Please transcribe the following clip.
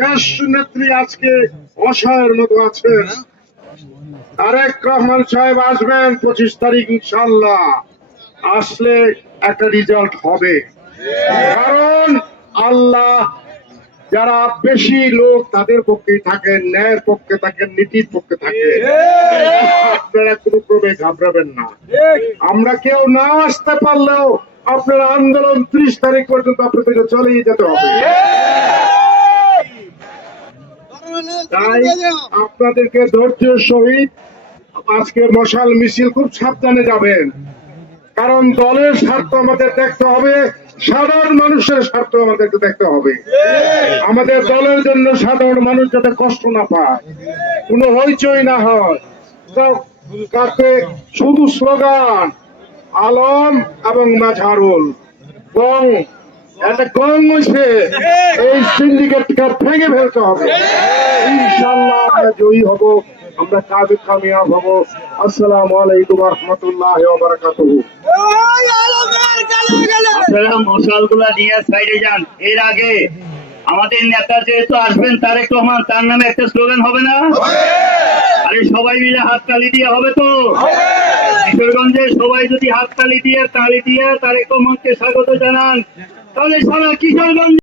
দেশ নেত্রী আজকে অসহায়ের মতো আছেন। তারেক রহমান সাহেব আসবেন 25 তারিখ ইনশাল্লাহ। আসলে একটা রেজাল্ট হবে, কারণ আল্লাহ যারা বেশি লোক তাদের পক্ষেই থাকেন, ন্যায়ের পক্ষে থাকেন, নীতির পক্ষে থাকেন। আপনারা কোনো ক্রমে ঘাবড়াবেন না। আমরা কেউ না আসতে পারলেও আপনারা আন্দোলন 30 তারিখ পর্যন্ত আপনাদেরকে চলেই যেতে হবে। তাই আপনাদেরকে ধৈর্যের সহিত আজকের মশাল মিছিল খুব সাবধানে যাবেন, কারণ দলের স্বার্থ আমাদের দেখতে হবে, সাধারণ মানুষের স্বার্থ আমাদেরকে দেখতে হবে। আমাদের দলের জন্য সাধারণ মানুষ যাতে কষ্ট না পায়, কোনো হইচই না হয়, কাকে শুধু স্লোগান আলম এবং মাঝারুল গং, একটা গং হয়েছে, এই সিন্ডিকেট ভেঙে ফেলতে হবে। ইনশাল্লাহ আমরা জয়ী হব, আমরা কামিয়াব হব। আসসালামু আলাইকুম ওয়া রাহমাতুল্লাহি ওয়া বারাকাতুহু। আপনারা মশালগুলা নিয়ে সাইডে যান। এর আগে আমাদের নেতা যেহেতু আসবেন তারেক রহমান, তার নামে একটা স্লোগান হবে না? আরে সবাই মিলে হাততালি দিয়ে হবে তো? কিশোরগঞ্জে সবাই যদি হাততালি দিয়ে তালি দিয়ে তারেক রহমানকে স্বাগত জানান, তাহলে সারা কিশোরগঞ্জ